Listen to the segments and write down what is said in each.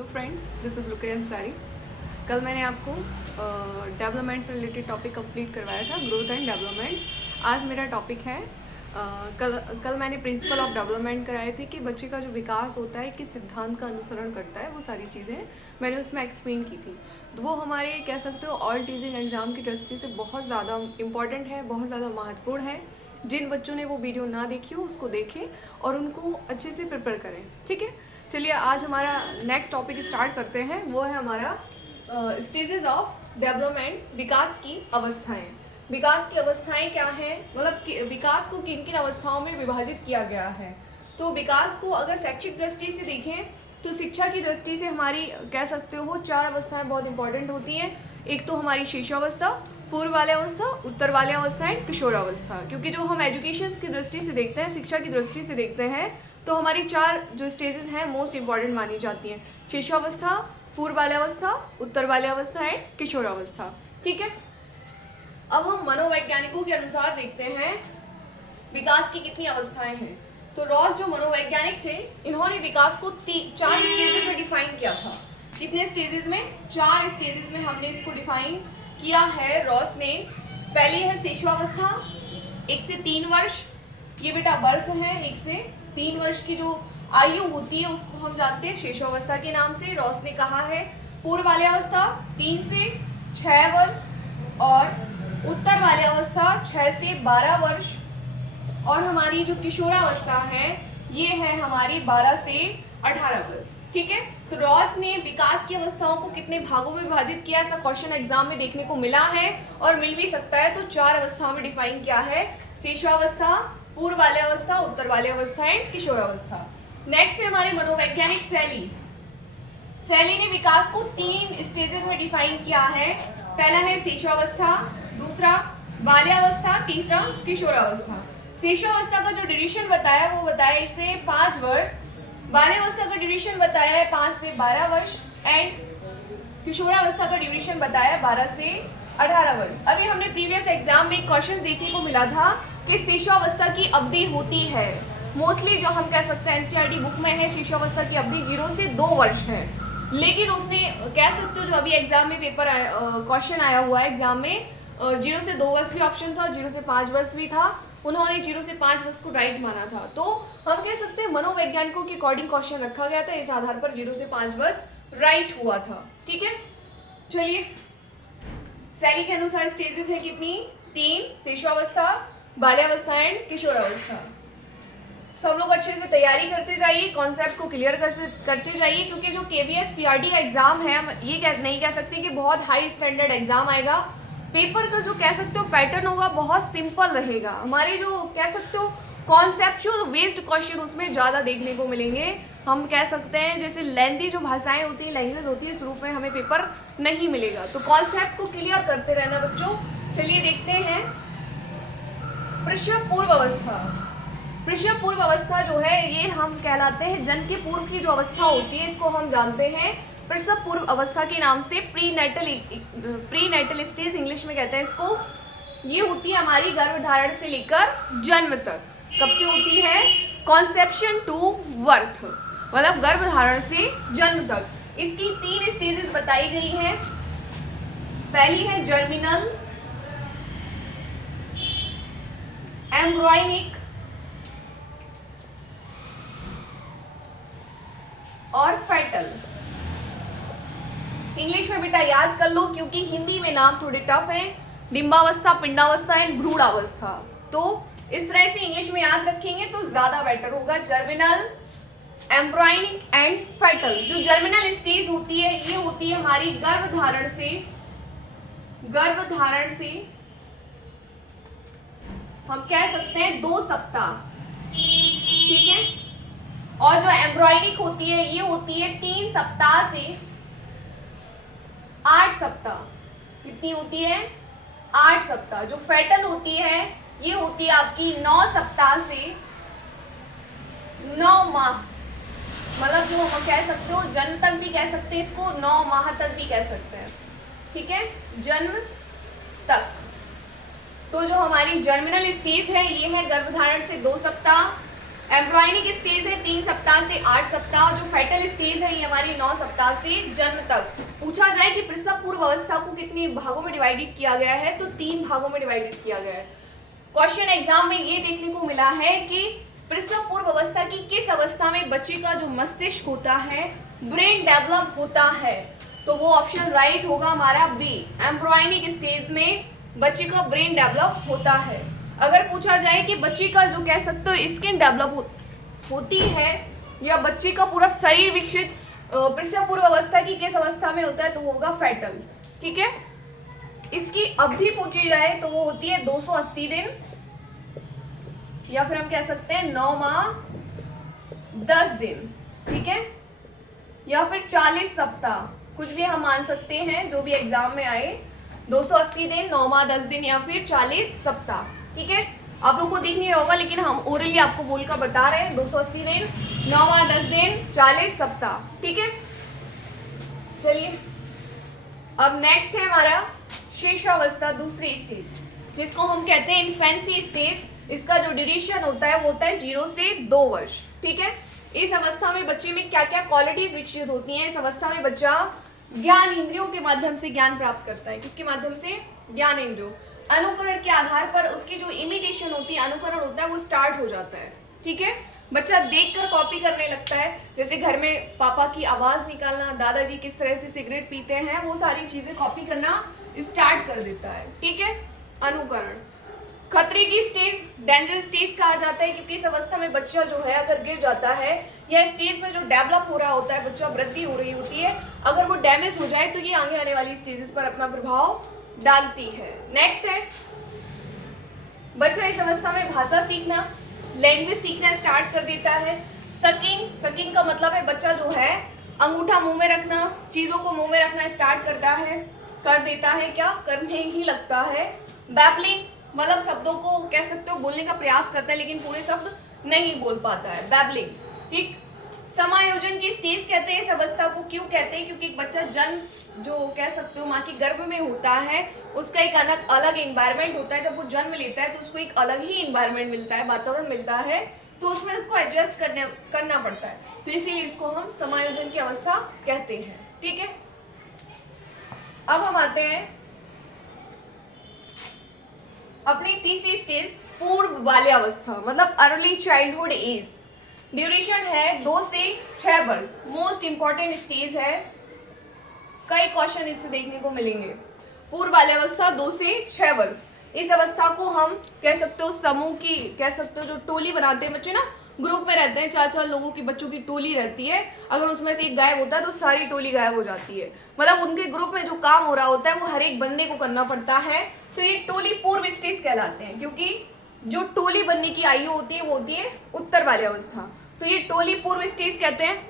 Hello friends, this is Rukaiya Ansari. कल मैंने आपको डेवलपमेंट से रिलेटेड टॉपिक कंप्लीट करवाया था, ग्रोथ एंड डेवलपमेंट। आज मेरा टॉपिक है कल मैंने प्रिंसिपल ऑफ डेवलपमेंट कराए थे कि बच्चे का जो विकास होता है किस सिद्धांत का अनुसरण करता है, वो सारी चीज़ें मैंने उसमें एक्सप्लेन की थी। तो वो हमारे कह सकते हो ऑल टीचिंग एग्ज़ाम की दृष्टि से बहुत ज़्यादा इम्पॉर्टेंट है, बहुत ज़्यादा महत्वपूर्ण है। जिन बच्चों ने वो वीडियो ना देखी हो उसको देखें और उनको अच्छे से प्रिपेयर करें। ठीक है, चलिए आज हमारा नेक्स्ट टॉपिक स्टार्ट करते हैं। वो है हमारा स्टेजेस ऑफ डेवलपमेंट, विकास की अवस्थाएं। विकास की अवस्थाएं क्या हैं, मतलब विकास को किन किन अवस्थाओं में विभाजित किया गया है। तो विकास को अगर शैक्षिक दृष्टि से देखें तो शिक्षा की दृष्टि से हमारी कह सकते हो 4 अवस्थाएं बहुत इंपॉर्टेंट होती हैं। एक तो हमारी शिशुअवस्था, पूर्व बाल्यावस्था, उत्तर बाल्यावस्था एंड किशोरावस्था। क्योंकि जो हम एजुकेशन की दृष्टि से देखते हैं, शिक्षा की दृष्टि से देखते हैं, तो हमारी 4 जो स्टेजेस हैं मोस्ट इंपॉर्टेंट मानी जाती हैं। शिशुअवस्था, पूर्व बाल्यावस्था, उत्तर बाल्यावस्था एंड किशोरावस्था। ठीक है, अब हम मनोवैज्ञानिकों के अनुसार देखते हैं विकास की कितनी अवस्थाएं हैं। तो रॉस जो मनोवैज्ञानिक थे, इन्होंने विकास को 4 स्टेजेस में डिफाइन किया था। कितने स्टेजेस में? 4 स्टेजेस में हमने इसको डिफाइन किया है रॉस ने। पहली है शिशुअवस्था, 1 से 3 वर्ष। ये बेटा वर्ष है, 1 से 3 वर्ष की जो आयु होती है उसको हम जानते हैं शिशुअवस्था के नाम से। रॉस ने कहा है पूर्व बाल्यावस्था 3 से 6 वर्ष और उत्तर बाल्यावस्था 6 से 12 वर्ष। और हमारी जो किशोरावस्था है ये है हमारी 12 से 18 वर्ष। ठीक है, तो रॉस ने विकास की अवस्थाओं को कितने भागों में विभाजित किया, ऐसा क्वेश्चन एग्जाम में देखने को मिला है और मिल भी सकता है। तो 4 अवस्थाओं में डिफाइन किया है, शिशुअवस्था, पूर्व बाल्यावस्था, उत्तर बाल्यावस्था एंड किशोरावस्था। नेक्स्ट है हमारे मनोवैज्ञानिक सैली। सैली ने विकास को 3 स्टेजेस में डिफाइन किया है। पहला है शिशुअवस्था, दूसरा बाल्यावस्था, तीसरा किशोरावस्था। शिशुअवस्था का जो ड्यूरेशन बताया वो बताया इसे 5 वर्ष, बाल्यावस्था का ड्यूरेशन बताया है 5 से 12 वर्ष एंड किशोरावस्था का ड्यूरेशन बताया 12 से 18 वर्ष। अभी हमने प्रीवियस एग्जाम में एक क्वेश्चन देखने को मिला था कि शिशुअवस्था की अवधि होती है, मोस्टली जो हम कह सकते हैं एनसीईआरटी बुक में है, शिशुअवस्था की अवधि 0 से 2 वर्ष है। लेकिन उसने कह सकते हो जो अभी एग्जाम में पेपर क्वेश्चन आया हुआ है एग्जाम में, 0 से 2 वर्ष भी ऑप्शन था, 0 से 5 वर्ष भी था। उन्होंने 0 से 5 वर्ष को राइट माना था। तो हम कह सकते हैं मनोवैज्ञानिकों के अकॉर्डिंग क्वेश्चन रखा गया था, इस आधार पर 0 से 5 वर्ष राइट हुआ था। ठीक है, चलिए सैली के अनुसार स्टेजेस है कितनी? 3, शिशुअवस्था, बाल्यावस्था एंड किशोरावस्था। सब लोग अच्छे से तैयारी करते जाइए, कॉन्सेप्ट को क्लियर करते जाइए, क्योंकि जो केवीएस पीआरटी का एग्जाम है, हम ये नहीं कह सकते कि बहुत हाई स्टैंडर्ड एग्जाम आएगा। पेपर का जो कह सकते हो पैटर्न होगा बहुत सिंपल रहेगा। हमारे जो कह सकते हो कॉन्सेप्चुअल बेस्ड क्वेश्चन उसमें ज़्यादा देखने को मिलेंगे। हम कह सकते हैं जैसे लेंथी जो भाषाएं होती है, लैंग्वेज होती है, इस रूप में हमें पेपर नहीं मिलेगा। तो कॉन्सेप्ट को क्लियर करते रहना बच्चों। चलिए देखते हैं प्रसव पूर्व अवस्था। प्रसव पूर्व अवस्था जो है ये हम कहलाते हैं जन्म के पूर्व की जो अवस्था होती है, इसको हम जानते हैं प्रसव पूर्व अवस्था के नाम से। प्रीनेटल स्टेज इंग्लिश में कहते हैं इसको। ये होती है हमारी गर्भधारण से लेकर जन्म तक। कब से होती है? कॉन्सेप्शन टू बर्थ, मतलब गर्भधारण से जन्म तक। इसकी 3 स्टेजेस बताई गई हैं। पहली है जर्मिनल, एम्ब्रॉयनिक और फेटल। इंग्लिश में बेटा याद कर लो क्योंकि हिंदी में नाम थोड़े टफ हैं। डिंबावस्था, पिंडावस्था एंड भ्रूणावस्था। तो इस तरह से इंग्लिश में याद रखेंगे तो ज्यादा बेटर होगा। Germinal, embryonic and fetal. जो जर्मिनल स्टेज होती है ये होती है हमारी गर्भधारण से हम कह सकते हैं 2 सप्ताह। ठीक है, और जो एम्ब्रॉयनिक होती है ये होती है 3 सप्ताह से 8 सप्ताह। कितनी होती है? 8 सप्ताह। जो फेटल होती है ये होती है आपकी 9 सप्ताह से 9 माह, मतलब जो हम कह सकते हो जन्म तक भी कह सकते हैं इसको, 9 माह तक भी कह सकते हैं। ठीक है, जन्म तक। तो जो हमारी जर्मिनल स्टेज है ये है गर्भधारण से 2 सप्ताह, एम्ब्रॉयनिक स्टेज है 3 सप्ताह से 8 सप्ताह। जो फेटल स्टेज है ये हमारी 9 सप्ताह से जन्म तक। पूछा जाए कि प्रसव पूर्व अवस्था को कितने भागों में डिवाइडेड किया गया है, तो 3 भागों में डिवाइडेड किया गया है। क्वेश्चन एग्जाम में ये देखने को मिला है कि प्रसव पूर्व अवस्था की किस अवस्था में बच्चे का जो मस्तिष्क होता है, ब्रेन डेवलप होता है, तो वो ऑप्शन राइट होगा हमारा बी। एम्ब्रॉयनिक स्टेज में बच्चे का ब्रेन डेवलप होता है। अगर पूछा जाए कि बच्चे का जो कह सकते हो स्किन डेवलप होती है या बच्चे का पूरा शरीर विकसित प्रसव पूर्व अवस्था की किस अवस्था में होता है, तो वो होगा फेटल। ठीक है, इसकी अवधि पूछी जाए तो वो होती है 280 दिन, या फिर हम कह सकते हैं 9 माह 10 दिन। ठीक है, या फिर 40 सप्ताह, कुछ भी हम मान सकते हैं जो भी एग्जाम में आए। 280 दिन, 9 माह 10 दिन, या फिर 40 सप्ताह। ठीक है, आप लोगों को दिख नहीं होगा लेकिन हम ओरली आपको बोलकर बता रहे हैं। 280 दिन, 9 माह 10 दिन, 40 सप्ताह। ठीक है, चलिए अब नेक्स्ट है हमारा शिशुअवस्था, दूसरी स्टेज, जिसको हम कहते हैं इन्फेंसी स्टेज। इसका जो ड्यूरेशन होता है वो होता है 0 से 2 वर्ष। ठीक है, इस अवस्था में बच्चे में क्या क्या क्वालिटीज विकसित होती हैं। इस अवस्था में बच्चा ज्ञान इंद्रियों के माध्यम से ज्ञान प्राप्त करता है। किसके माध्यम से? ज्ञान इंद्रियों। अनुकरण के आधार पर उसकी जो इमिटेशन होती है, अनुकरण होता है, वो स्टार्ट हो जाता है। ठीक है, बच्चा देखकर कॉपी करने लगता है। जैसे घर में पापा की आवाज निकालना, दादाजी किस तरह से सिगरेट पीते हैं, वो सारी चीजें कॉपी करना स्टार्ट कर देता है। ठीक है, अनुकरण। खतरे की स्टेज, डेंजरस स्टेज कहा जाता है, क्योंकि इस अवस्था में बच्चा जो है अगर गिर जाता है, या स्टेज में जो डेवलप हो रहा होता है, बच्चा वृद्धि हो रही होती है, अगर वो डैमेज हो जाए तो ये आगे आने वाली स्टेजेस पर अपना प्रभाव डालती है। नेक्स्ट है बच्चा इस अवस्था में भाषा सीखना, लैंग्वेज सीखना स्टार्ट कर देता है। सकिंग, सकिंग का मतलब है बच्चा जो है अंगूठा मुंह में रखना, चीजों को मुंह में रखना स्टार्ट करता है, कर देता है, क्या करने ही लगता है। बैबलिंग मतलब शब्दों को कह सकते हो बोलने का प्रयास करता है लेकिन पूरे शब्द नहीं बोल पाता है, बैबलिंग। ठीक, समायोजन की स्टेज कहते हैं इस अवस्था को। क्यों कहते हैं? क्योंकि एक बच्चा जन्म जो कह सकते हो माँ के गर्भ में होता है, उसका एक अलग एनवायरनमेंट होता है। जब वो जन्म लेता है तो उसको एक अलग ही एनवायरनमेंट मिलता है, वातावरण मिलता है, तो उसमें उसको एडजस्ट करना पड़ता है, तो इसीलिए इसको हम समायोजन की अवस्था कहते हैं। ठीक है, अब हम आते हैं अपनी तीसरी स्टेज, पूर्व बाल्यावस्था, मतलब अर्ली चाइल्डहुड एज। ड्यूरेशन है 2 से 6 वर्ष। मोस्ट इंपॉर्टेंट स्टेज है, कई क्वेश्चन इससे देखने को मिलेंगे। पूर्व बाल्यावस्था 2 से 6 वर्ष। इस अवस्था को हम कह सकते हो समूह की, कह सकते हो जो टोली बनाते हैं बच्चे ना, ग्रुप में रहते हैं, 4-4 लोगों की बच्चों की टोली रहती है। अगर उसमें से एक गायब होता है तो सारी टोली गायब हो जाती है। मतलब उनके ग्रुप में जो काम हो रहा होता है वो हर एक बंदे को करना पड़ता है, तो ये टोली पूर्व स्टेज कहलाते हैं। क्योंकि जो टोली बनने की आयु होती है वो होती है उत्तर बाल्यावस्था, तो ये टोली पूर्व स्टेज कहते हैं।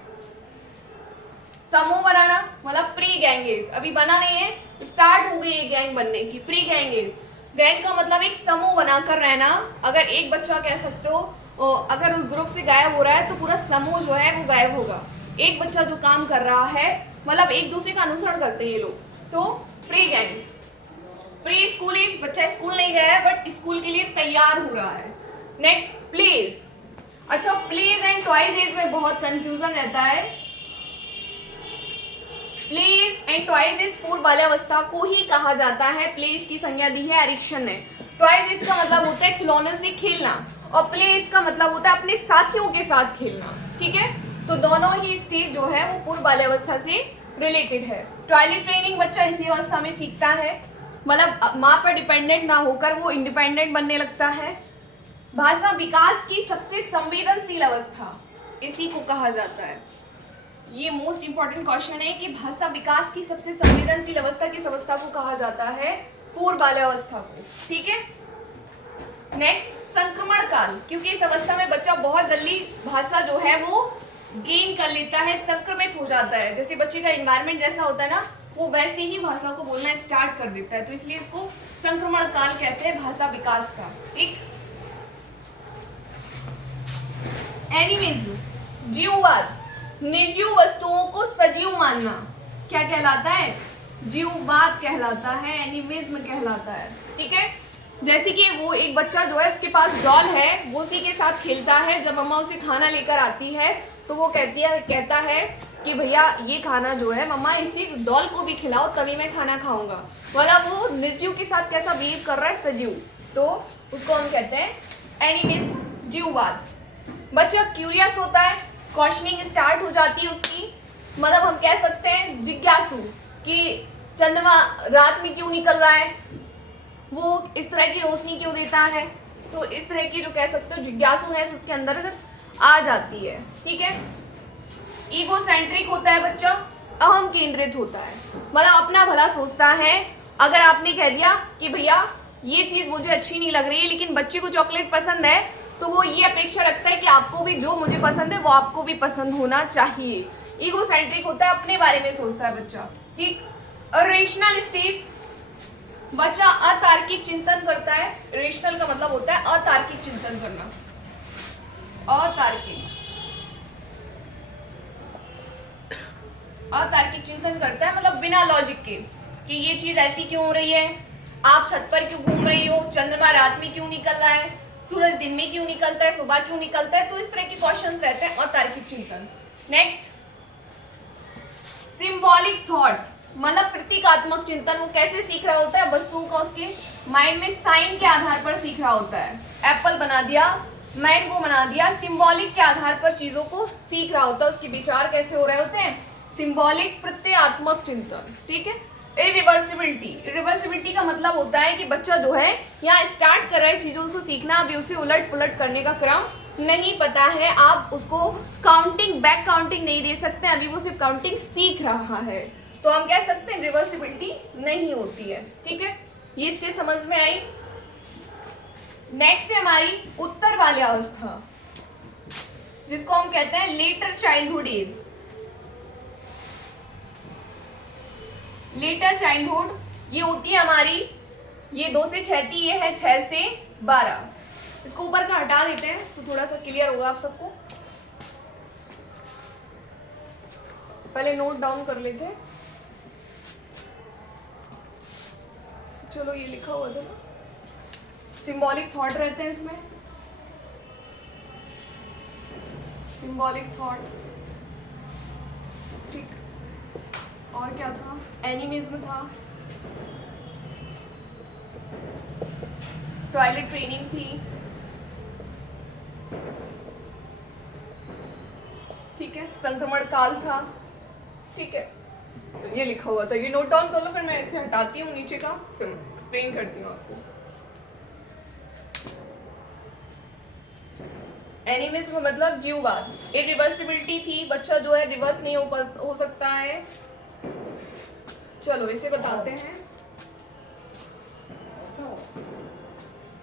समूह बनाना मतलब प्री गैंग एज, अभी बना नहीं है, स्टार्ट हो गई है गैंग बनने की, प्री गैंग एज। गैंग का मतलब एक समूह बनाकर रहना। अगर एक बच्चा कह सकते हो अगर उस ग्रुप से गायब हो रहा है तो पूरा समूह जो है वो गायब होगा। एक बच्चा जो काम कर रहा है, मतलब एक दूसरे का अनुसरण करते हैं ये लोग, तो pre gang. Pre school age, बच्चा स्कूल नहीं गया है बट स्कूल के लिए तैयार हो रहा है। Next plays. अच्छा, प्लेज एंड टॉयज एज में बहुत कंफ्यूजन रहता है। प्लेज एंड टॉयज एज पूर्व बाल्यावस्था को ही कहा जाता है। प्लेज की संज्ञा दी है एरिक्सन ने। टॉयज एज का मतलब होता है खिलौने से खेलना, और प्लेज का मतलब होता है अपने साथियों के साथ खेलना। ठीक है, तो दोनों ही स्टेज जो है वो पूर्व बाल्यावस्था से रिलेटेड है। टॉयलेट ट्रेनिंग बच्चा इसी अवस्था में सीखता है, मतलब माँ पर डिपेंडेंट ना होकर वो इंडिपेंडेंट बनने लगता है। भाषा विकास की सबसे संवेदनशील अवस्था इसी को कहा जाता है। ये मोस्ट इंपॉर्टेंट क्वेश्चन है कि भाषा विकास की सबसे संवेदनशील अवस्था किस अवस्था को कहा जाता है? पूर्व बाल्यावस्था को। ठीक है, नेक्स्ट संक्रमण काल, क्योंकि इस अवस्था में बच्चा बहुत जल्दी भाषा जो है वो गेन कर लेता है, संक्रमित हो जाता है। जैसे बच्चे का एनवायरनमेंट जैसा होता है ना, वो वैसे ही भाषा को बोलना स्टार्ट कर देता है, तो इसलिए इसको संक्रमण काल कहते हैं भाषा विकास का। ठीक, एनिमिज्म, जीववाद, निर्जीव वस्तुओं को सजीव मानना क्या कहलाता है? जीववाद कहलाता है, एनिमिज्म कहलाता है। ठीक है, जैसे कि वो एक बच्चा जो है उसके पास डॉल है, वो उसी के साथ खेलता है। जब मम्मा उसे खाना लेकर आती है तो वो कहता है कि भैया ये खाना जो है मम्मा इसी डॉल को भी खिलाओ तभी मैं खाना खाऊंगा। मतलब वो निर्जीव के साथ कैसा बिहेव कर रहा है, सजीव, तो उसको हम कहते हैं एनिमिस, जीववाद। बच्चा क्यूरियस होता है, क्वेश्चनिंग स्टार्ट हो जाती है उसकी, मतलब हम कह सकते हैं जिज्ञासु कि चंद्रमा रात में क्यों निकल रहा है, वो इस तरह की रोशनी क्यों देता है। तो इस तरह की जो कह सकते हो जिज्ञासुनेस उसके अंदर आ जाती है। ठीक है। ईगोसेंट्रिक होता है बच्चा, अहम केंद्रित होता है, मतलब अपना भला सोचता है। अगर आपने कह दिया कि भैया ये चीज मुझे अच्छी नहीं लग रही है लेकिन बच्चे को चॉकलेट पसंद है, तो वो ये अपेक्षा रखता है कि आपको भी जो मुझे पसंद है वो आपको भी पसंद होना चाहिए। ईगोसेंट्रिक होता है, अपने बारे में सोचता है बच्चा। ठीक। रेशनल स्टेज, बच्चा अतार्किक चिंतन करता है। रेशनल का मतलब होता है अतार्किक चिंतन करना, अतार्किक चिंतन करता है, मतलब बिना लॉजिक के कि ये चीज ऐसी क्यों हो रही है, आप छत पर क्यों घूम रही हो, चंद्रमा रात में क्यों निकल रहा है, सूरज दिन में क्यों निकलता है, सुबह क्यों निकलता है। तो इस तरह के क्वेश्चंस रहते हैं अतार्किक चिंतन। नेक्स्ट, सिंबॉलिक थॉट, मतलब प्रतीकात्मक चिंतन। वो कैसे सीख रहा होता है, वस्तुओं का उसके माइंड में साइन के आधार पर सीख रहा होता है। एप्पल बना दिया, मैंगो बना दिया, सिंबॉलिक के आधार पर चीजों को सीख रहा होता है। उसके विचार कैसे हो रहे होते हैं, सिंबॉलिक, प्रत्ययात्मक चिंतन। ठीक है। इरिवर्सिबिलिटी का मतलब होता है कि बच्चा जो है यहाँ स्टार्ट कर रहा है चीजों को सीखना, अभी उसे उलट पुलट करने का क्रम नहीं पता है। आप उसको काउंटिंग, बैक काउंटिंग नहीं दे सकते, अभी वो सिर्फ काउंटिंग सीख रहा है, तो हम कह सकते हैं रिवर्सिबिलिटी नहीं होती है। ठीक है, ये स्टेज समझ में आई। नेक्स्ट है हमारी उत्तर वाली अवस्था, जिसको हम कहते हैं later childhood age. Later childhood ये होती है हमारी, ये 2 से 6 थी, ये है 6 से 12। इसको ऊपर का हटा देते हैं तो थोड़ा सा क्लियर होगा आप सबको। पहले नोट डाउन कर लेते हैं। चलो ये लिखा हुआ था ना, सिंबॉलिक थॉट रहते हैं इसमें, सिंबॉलिक थॉट। ठीक, और क्या था, एनिमिज्म था, टॉयलेट ट्रेनिंग थी। ठीक है, संक्रमण काल था। ठीक है, ये लिखा हुआ था, ये नोट डाउन कर लो, फिर मैं इसे हटाती हूँ नीचे का, फिर एक्सप्लेन करती हूँ आपको। एनिमिज्म मतलब जीववाद। इरिवर्सिबिलिटी थी, बच्चा जो है रिवर्स नहीं हो सकता है। चलो इसे बताते हैं।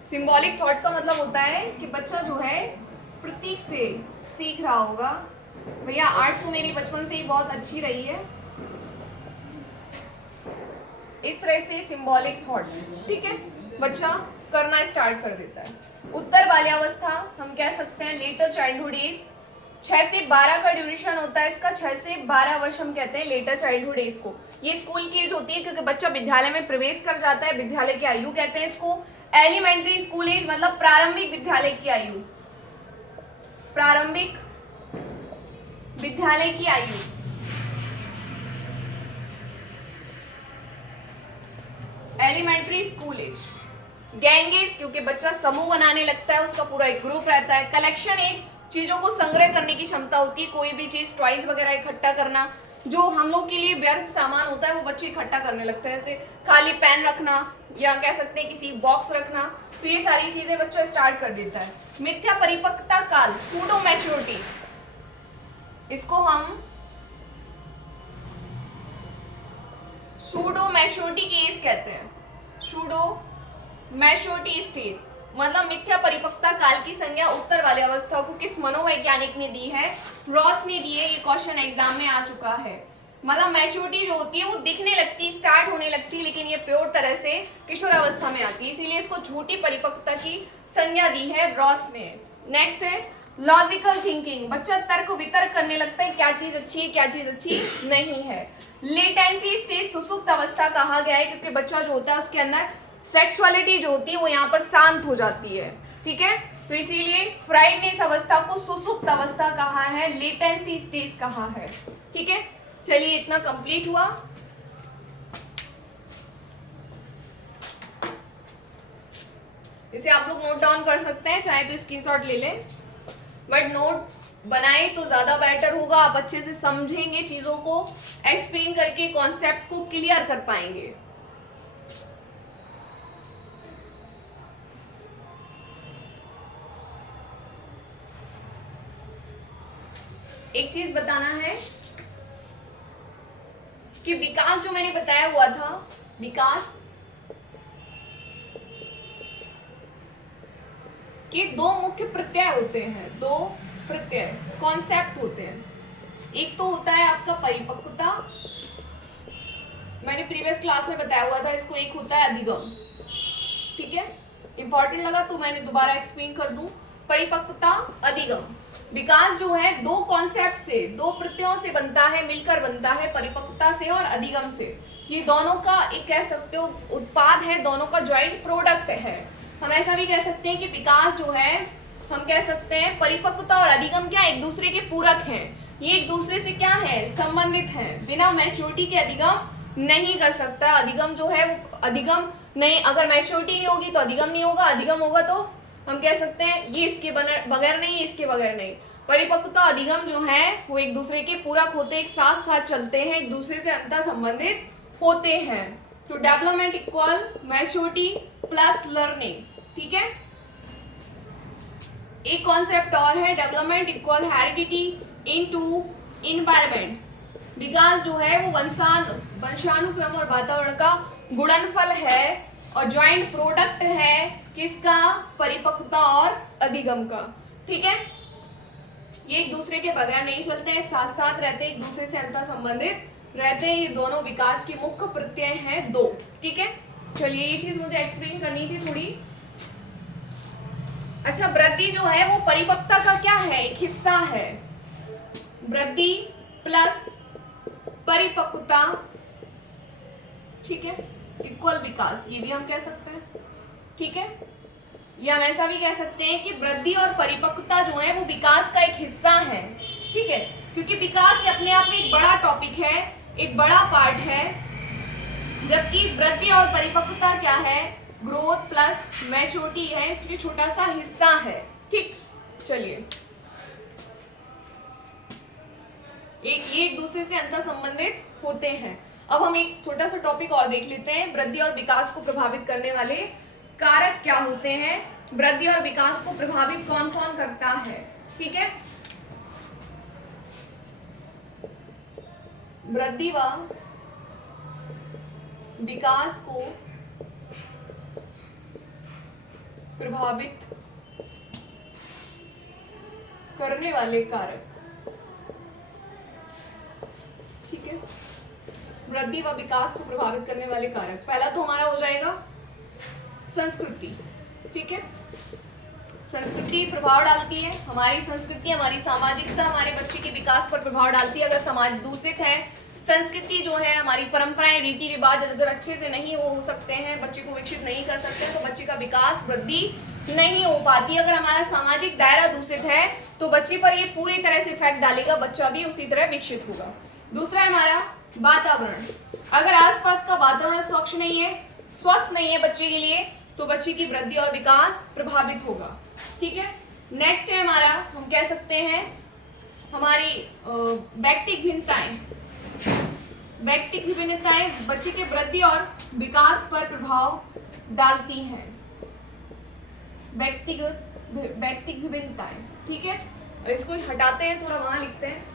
सिंबॉलिक थॉट का मतलब होता है कि बच्चा जो है प्रतीक से सीख रहा होगा। भैया आर्ट तो मेरी बचपन से ही बहुत अच्छी रही है, इस तरह से सिंबॉलिक थॉट, ठीक है, बच्चा करना स्टार्ट कर देता है। उत्तर बाल्यावस्था हम कह सकते हैं लेटर चाइल्डहुड एज, 6 से 12 का ड्यूरेशन होता है इसका, 6 से 12 वर्ष हम कहते हैं लेटर चाइल्डहुड एज को। ये स्कूल की एज होती है क्योंकि बच्चा विद्यालय में प्रवेश कर जाता है, विद्यालय की आयु कहते हैं इसको। एलिमेंट्री स्कूल एज मतलब प्रारंभिक विद्यालय की आयु, प्रारंभिक विद्यालय की आयु। Elementary school age. Gang age क्योंकि बच्चा समूह बनाने लगता है, उसका पूरा एक ग्रुप रहता है। कलेक्शन एज चीजों को संग्रह करने की क्षमता होती है, कोई भी चीज टॉयज वगैरह इकट्ठा करना, जो हम लोग के लिए व्यर्थ सामान होता है वो बच्चे इकट्ठा करने लगते हैं, जैसे खाली पेन रखना या कह सकते हैं किसी बॉक्स रखना, तो ये सारी चीजें बच्चा स्टार्ट कर देता है। मिथ्या परिपक्वता काल, सूडो मैच्योरिटी, इसको हम सूडो मैच्योरिटी की एज कहते हैं। सूडो मैच्योरिटी स्टेज मतलब मिथ्या परिपक्वता काल की संज्ञा उत्तर वाली अवस्था को किस मनोवैज्ञानिक ने दी है, रॉस ने दी है। ये क्वेश्चन एग्जाम में आ चुका है। मतलब मैच्योरिटी जो होती है वो दिखने लगती, स्टार्ट होने लगती, लेकिन ये प्योर तरह से किशोरावस्था में आती है, इसीलिए इसको झूठी परिपक्वता की संज्ञा दी है रॉस ने। नेक्स्ट है लॉजिकल थिंकिंग, बच्चा तर्क वितर्क करने लगता है, क्या चीज अच्छी है क्या चीज अच्छी नहीं है। लेटेंसी स्टेज सुसुप्त अवस्था कहा गया है क्योंकि बच्चा जो होता है उसके अंदर सेक्सुअलिटी जो होती है वो यहाँ पर शांत हो जाती है, ठीक है। तो इसीलिए फ्राइड ने इस अवस्था को सुसुप्त अवस्था कहा है, लेटेंसी स्टेज कहा है, ठीक है। चलिए इतना कंप्लीट हुआ। इसे आप लोग नोट डाउन कर सकते हैं, चाहे तो स्क्रीनशॉट ले लें, बट नोट बनाए तो ज्यादा बेटर होगा। आप अच्छे से समझेंगे, चीजों को एक्सप्लेन करके कॉन्सेप्ट को क्लियर कर पाएंगे। एक चीज बताना है कि विकास जो मैंने बताया हुआ था, विकास के दो मुख्य प्रत्यय होते हैं, दो प्रत्यय कॉन्सेप्ट होते हैं। एक तो होता है आपका परिपक्वता, मैंने प्रीवियस क्लास में बताया हुआ था इसको। एक होता है अधिगम, ठीक है। इंपॉर्टेंट लगा तो मैंने दोबारा एक्सप्लेन कर दूं। परिपक्वता, अधिगम। विकास जो है दो कॉन्सेप्ट से, दो प्रत्ययों से बनता है, मिलकर बनता है, परिपक्वता से और अधिगम से। ये दोनों का एक कह सकते हो उत्पाद है, दोनों का जॉइंट प्रोडक्ट है। हम ऐसा भी कह सकते हैं कि विकास जो है, हम कह सकते हैं परिपक्वता और अधिगम क्या एक दूसरे के पूरक हैं। ये एक दूसरे से क्या है, संबंधित हैं। बिना मैच्योरिटी के अधिगम नहीं कर सकता। अधिगम जो है वो अधिगम नहीं, अगर मैच्योरिटी नहीं होगी तो अधिगम नहीं होगा, अधिगम होगा तो हम कह सकते हैं ये इसके बगैर नहीं, इसके बगैर नहीं। परिपक्वता अधिगम जो है वो एक दूसरे के पूरक होते हैं, एक साथ साथ चलते हैं, एक दूसरे से अंतर संबंधित होते हैं। तो development equal maturity plus learning, ठीक है। एक कॉन्सेप्ट और है, development equal heredity into environment. विकास जो है वो वंशानुक्रम और वातावरण का गुणनफल है और ज्वाइंट प्रोडक्ट है किसका, परिपक्वता और अधिगम का, ठीक है। ये एक दूसरे के बगैर नहीं चलते हैं, साथ साथ रहते हैं, एक दूसरे से अंतर संबंधित रहते हैं। ये दोनों विकास के मुख्य प्रत्यय हैं दो, ठीक है। चलिए ये चीज मुझे एक्सप्लेन करनी थी थोड़ी। अच्छा, वृद्धि जो है वो परिपक्वता का क्या है, एक हिस्सा है। वृद्धि प्लस परिपक्वता, ठीक है, इक्वल विकास, ये भी हम कह सकते हैं, ठीक है। या हम ऐसा भी कह सकते हैं कि वृद्धि और परिपक्वता जो है वो विकास का एक हिस्सा है, ठीक है। क्योंकि विकास अपने आप में एक बड़ा टॉपिक है, एक बड़ा पार्ट है, जबकि वृद्धि और परिपक्वता क्या है, ग्रोथ प्लस मैच्योरिटी है, इसके छोटा सा हिस्सा है, ठीक। चलिए एक दूसरे से अंतर संबंधित होते हैं। अब हम एक छोटा सा टॉपिक और देख लेते हैं, वृद्धि और विकास को प्रभावित करने वाले कारक क्या होते हैं, वृद्धि और विकास को प्रभावित कौन कौन करता है, ठीक है। वृद्धि व विकास को प्रभावित करने वाले कारक, ठीक है। वृद्धि व विकास को प्रभावित करने वाले कारक, पहला तो हमारा हो जाएगा संस्कृति, ठीक है। संस्कृति प्रभाव डालती है, हमारी संस्कृति, हमारी सामाजिकता हमारे बच्चे के विकास पर प्रभाव डालती है। अगर समाज दूषित है, संस्कृति जो है, हमारी परंपराएं, रीति रिवाज अगर अच्छे से नहीं हो सकते हैं, बच्चे को विकसित नहीं कर सकते, तो बच्चे का विकास, वृद्धि नहीं हो पाती। अगर हमारा सामाजिक दायरा दूषित है तो बच्चे पर ये पूरी तरह से इफेक्ट डालेगा, बच्चा भी उसी तरह विकसित होगा। दूसरा है हमारा वातावरण। अगर आसपास का वातावरण स्वच्छ नहीं है, स्वस्थ नहीं है बच्चे के लिए, तो बच्चे की वृद्धि और विकास प्रभावित होगा, ठीक है। नेक्स्ट है हमारा, हम कह सकते हैं हमारी व्यक्तिगत भिन्नताएं। व्यक्तिगत विभिन्नताएं बच्चे के वृद्धि और विकास पर प्रभाव डालती हैं। व्यक्तिगत विभिन्नताएं, ठीक है। इसको हटाते हैं, थोड़ा वहां लिखते हैं।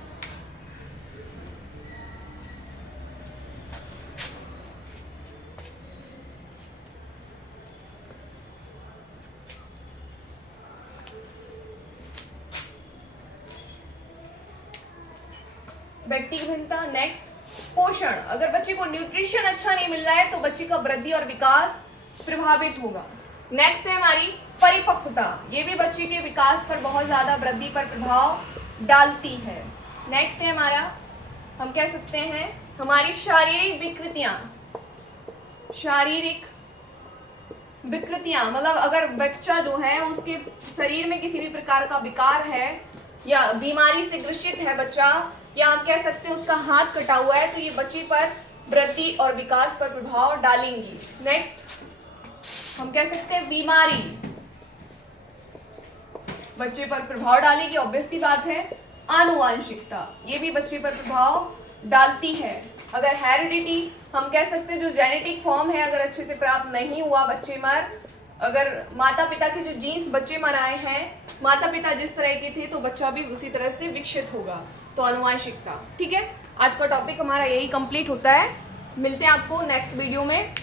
व्यक्तिगत भिन्नता। नेक्स्ट पोषण, अगर बच्चे को न्यूट्रिशन अच्छा नहीं मिल रहा है तो बच्चे का वृद्धि और विकास प्रभावित होगा। नेक्स्ट है हमारी परिपक्वता, ये भी बच्चे के विकास पर बहुत ज्यादा, वृद्धि पर प्रभाव डालती है। नेक्स्ट है हमारा, हम कह सकते हैं हमारी शारीरिक विकृतियां। शारीरिक विकृतियां मतलब अगर बच्चा जो है उसके शरीर में किसी भी प्रकार का विकार है या बीमारी से ग्रसित है बच्चा, या आप कह सकते हैं उसका हाथ कटा हुआ है, तो ये बच्चे पर वृद्धि और विकास पर प्रभाव डालेंगी। नेक्स्ट हम कह सकते हैं बीमारी बच्चे पर प्रभाव डालेगी, ऑब्वियस सी बात है। आनुवांशिकता ये भी बच्चे पर प्रभाव डालती है। अगर हेरिडिटी हम कह सकते हैं जो जेनेटिक फॉर्म है अगर अच्छे से प्राप्त नहीं हुआ बच्चे में, अगर माता पिता के जो जीन्स बच्चे में आए हैं, माता पिता जिस तरह के थे तो बच्चा भी उसी तरह से विकसित होगा, तो आनुवांशिकता। ठीक है, आज का टॉपिक हमारा यही कंप्लीट होता है। मिलते हैं आपको नेक्स्ट वीडियो में।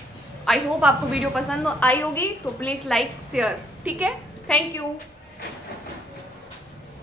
आई होप आपको वीडियो पसंद आई होगी, तो प्लीज़ लाइक शेयर। ठीक है, थैंक यू।